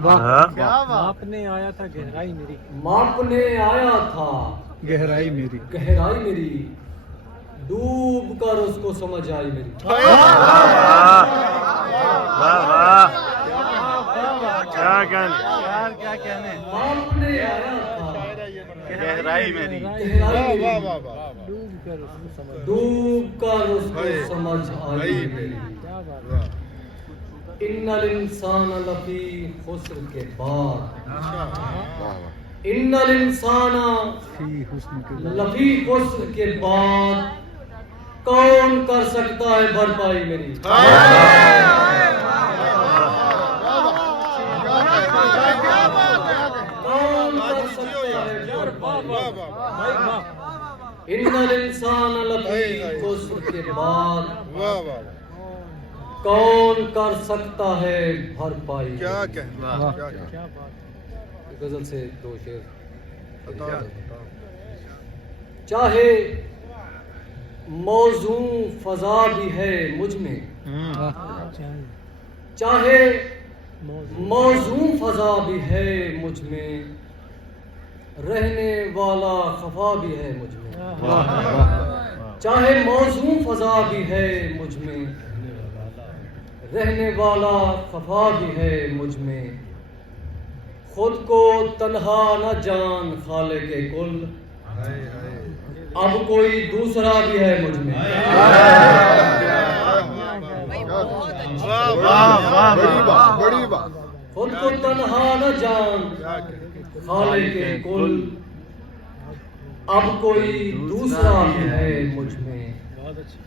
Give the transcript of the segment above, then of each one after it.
ماپنے آیا تھا گہرائی میری، ماپنے آیا تھا گہرائی میری، گہرائی میری، ڈوب کر اس کو سمجھ آئی میری. کیا کہنے ماپنے آیا تھا گہرائی میری، گہرائی میری، ڈوب کر اس کو سمجھ. ڈوب کر اس کو سمجھ آئی میری. کیا بات ہے. ان الانسان لفی خسر کے بعد، ان الانسان فی حسن کے لفی خسر کے بعد کون کر سکتا ہے بھرپائی میری. کون کر سکتا ہے بھرپائی. ان الانسان لفی خسر کے بعد کون کر سکتا ہے بھرپائی. کیا کہنا، کیا بات. غزل سے دو شعر. چاہے موزوں فضا بھی ہے مجھ میں، چاہے موزوں فضا بھی ہے مجھ میں، رہنے والا خفا بھی ہے مجھ میں. چاہے موزوں فضا بھی ہے مجھ میں، رہنے والا خفا بھی ہے مجھ میں، خود کو تنہا نہ جان خالق کل، اب کوئی دوسرا بھی ہے مجھ میں. بڑی بات. خود کو تنہا نہ جان خالق کل، اب کوئی دوسرا بھی ہے مجھ میں. بہت اچھی.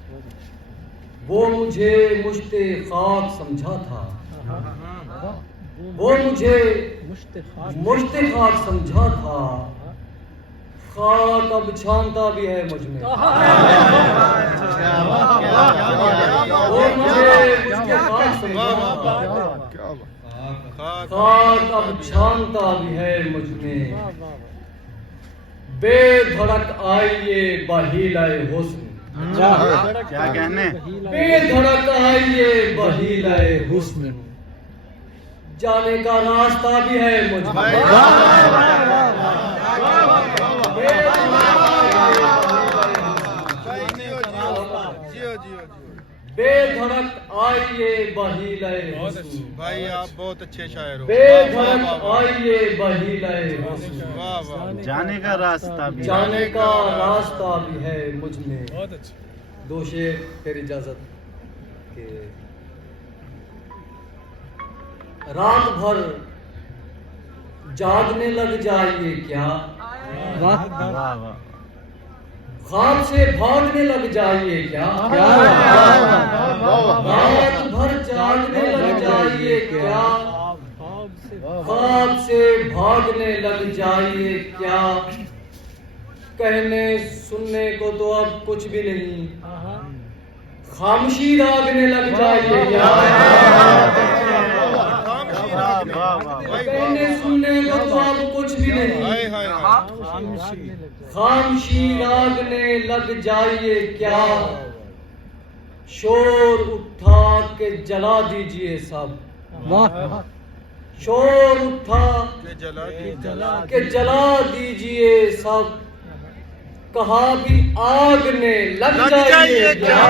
وہ مجھے مشت خاک سمجھا تھا، وہ مجھے مشت خاک سمجھا تھا، خاک اب چھانتا بھی ہے مجھ میں. وہ مجھے مشت خاک سمجھا تھا، خاک اب چھانتا بھی ہے مجھ میں. بے دھڑک آئیے بحیلہ حسن، کیا کہنے بے دھڑک آئیے بحیلہ حسن، جانے کا راستہ بھی ہے مجھ میں. بے دھڑک آئیے بحیلہ حسن، بھائی آپ بہت اچھے شاعر ہو. بے دھڑک آئیے بحیلہ حسن، جانے کا راستہ بھی، جانے کا راستہ بھی ہے مجھ میں. بہت اچھی. دو شعر پھر اجازت کہ رات بھر جاگنے لگ جائیے کیا، خواب سے بھاگنے لگ جائیے کیا، رات بھر جاگنے لگ جائیے کیا، خواب سے بھاگنے لگ جائیے کیا، کہنے سننے کو تو اب کچھ بھی نہیں، خاموشی راگنے لگ جائیے کیا، کہنے سننے کو تو اب کچھ بھی نہیں، خاموشی راگنے لگ جائیے کیا، شور اٹھا کے جلا دیجئے سب، شور اٹھا کے جلا دیجئے سب، کہا بھی آگ نے لگ جائیے کیا.